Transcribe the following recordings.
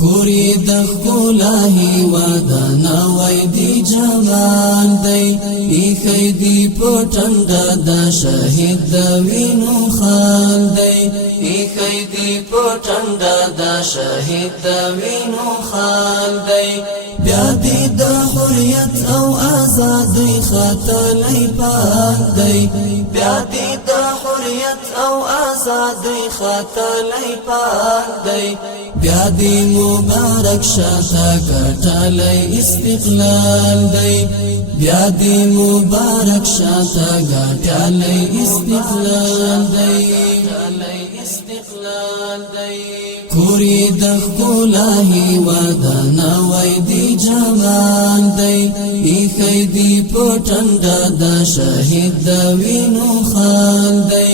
کوری د ښکلاهي ودانه وای دی جمال دی ایخی دی پټنډه د شهید د وینو خان دی ایخی دی پټنډه د شهید د وینو خان دی بیا دی د حریت او آزادی خاطرلی پاک دی بیا دی د حریت او آزادی خاطرلی پاک دی بیا دی مبارک شاته ګټلی استقلال دی بیا دی مبارک شاته ګټلی استقلال دی کوری د ښکلاهي ودانه وای دی جمال دی ایخی دی پټنډه د شهید د وینو خان دی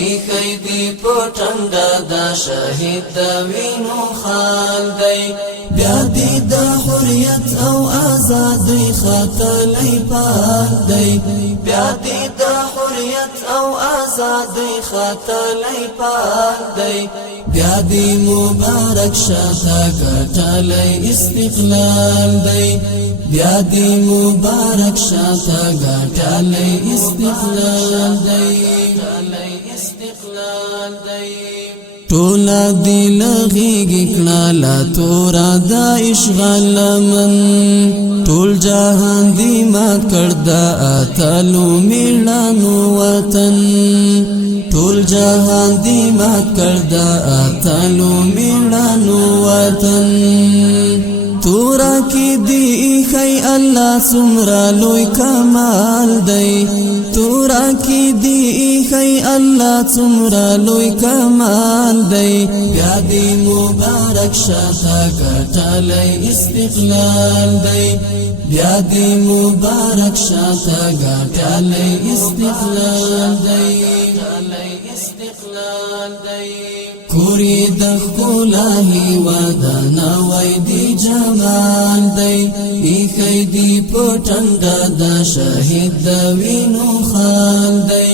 ایخی دی پټنډه د شهید د وینو خان دی بیا دی د حریت او آزادی خاطرلی پاک دی بیا دی د حریت او آزادی خاطرلی پاک دی بیا دی مبارک شاته ګټلی استقلال دی بیا دی مبارک شاته ګټلی استقلال دی ټولا دی لغیږي کړه لا تورا د اشغال من ټول جهان دی مات کړ د اتلو میړانو وطن ټول جهان دی مات کړ د اتلو میړانو وطن تورا کی دی خی الله سمرا لوی کمال دی تورا کی دی خی الله سمرا لوی کمال دی بیا دی مبارک شاته ګټلی استقلال دی بیا دی مبارک شاته ګټلی استقلال دی کوری د ښکلاهي ودانه وای دی جمال دی ایخی دی پټنډه د شهید د وینو خان دی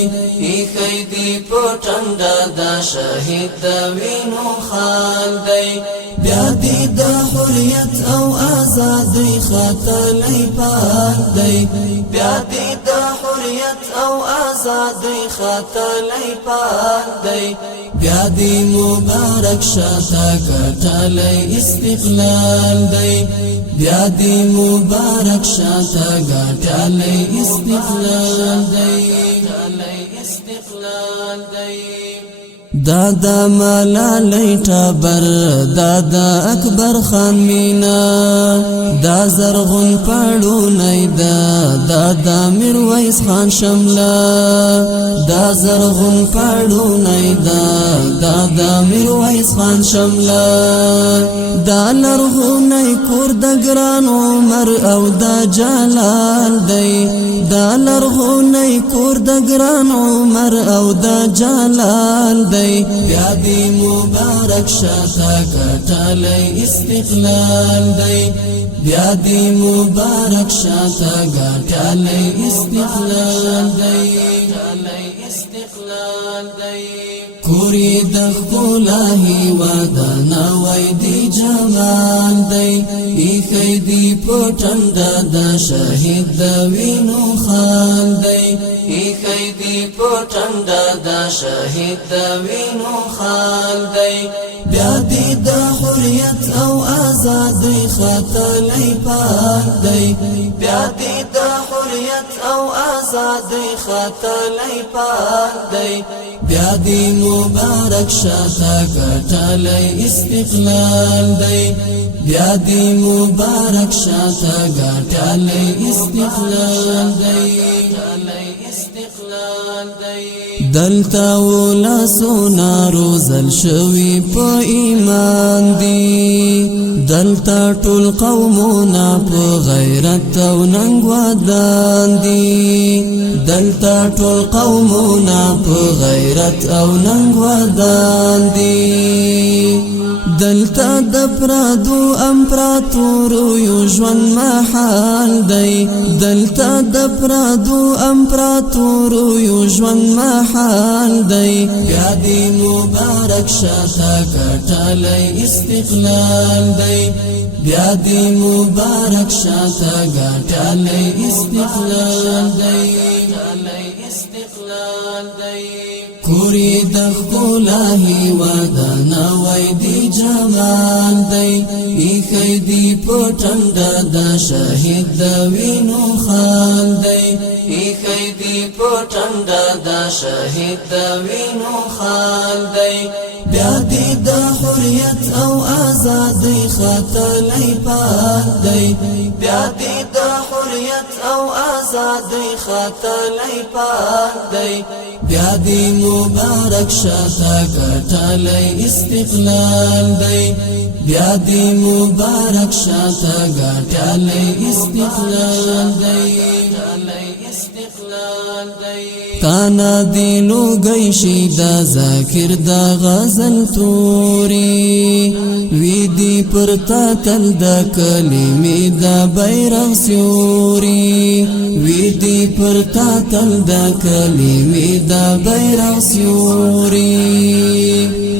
ایخی دی پټنډه د شهید د وینو خان دی بیا دی د حریت او آزادی خاطرلی پاک دی بیا دی د حریت او آزادی خاطرلی پاک دی بیا دی مبارک شاته ګټلی استقلال دی بیا دی مبارک شاته ګټلی استقلال دی دادا ملالی ټبر دادا اکبر خان مینا دا زرغون پړونی دا دادا میرویس خان شملا دا زرغون پړونی دا دادا میرویس خان شملا دا لرغونی کور د ګران عمر او دا جلال دی دا لرغونی کور د ګران عمر او دا جلال دی بیا دی مبارک شاته ګټلی استقلال دی بیا دی مبارک شاته ګټلی استقلال دی کوری د ښکلاهي ودانه وای دی جمال دی ایخی دی پټنډه د شهید د وینو خان دی ایخی دی پټنډه د شهید د وینو خان دی بیا دی د حریت او آزادی خاطرلی پاک دی بیا دی د حریت او آزادی خاطرلی پاک دی بیا دی مبارک شاته ګټلی استقلال دی بیا دی مبارک شاته ګټلی استقلال دی دلتا ولاسونه روزل شوي په ایمان دی دلتا ټول قومونه په غیرت او ننګ ودان دي دلتا ټول قومونه په غیرت او ننګ ودان دي دلتا د پردو امپراتورو یو ژوند محال دی دلتا د پردو امپراتورو یو ژوند محال دی بیا دی مبارک شاته ګټلی استقلال دی بیا دی مبارک شاته ګټلی استقلال دی کوری د ښکلا هیواد نوی دی جمال دی ایښی دی په ټنډه د شهید د وینو خال دی ایښی دی په ټنډه د شهید د وینو خال دی بیا دی د حریت او آزادۍ ختلی پال دی بیا دی د حریت او آزادۍ ختلی پال دی بیا دی مبارک شاته ګټلی استقلال دی بیا دی مبارک شاته ګټلی استقلال دی تانا دی لوگئی شی دا ذاکر دا غزل توری وی دی پرتا تل دا کلمی دا بیرغ سیوری وی دی پرتا تل دا کلمی دا بیرغ سیوری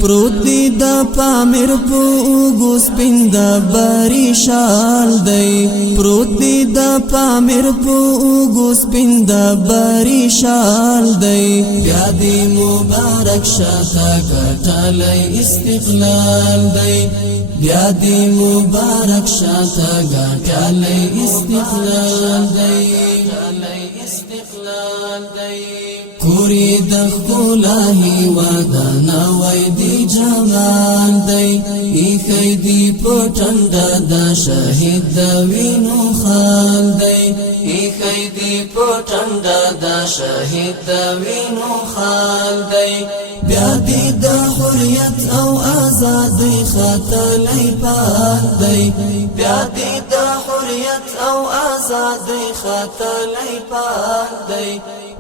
پروت دی دا پامیر پو اوگو سپین دا باری شال دی پروت دی دا پامیر پو اوگو سپین دا باری شال دی بیا دی مبارک شاته ګټلی استقلال دی بیا دی مبارک شاته ګټلی استقلال دی کوری د ښکلا هیواد نوی دی جمال دی ایښی دی په ټنډه د شهید د وینو خال دی ایښی دی په ټنډه د شهید د وینو خال دی بیا دی د حریت او آزادۍ ختلی پال دی بیا دی د حریت او آزادۍ ختلی پال دی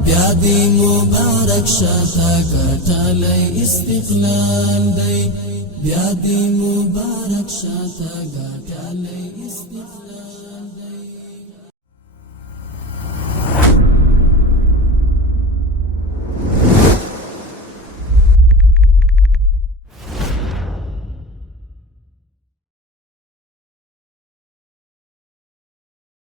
بیا دی مبارک شاته ګټلی استقلال دی بیا دی مبارک شاته ګټلی استقلال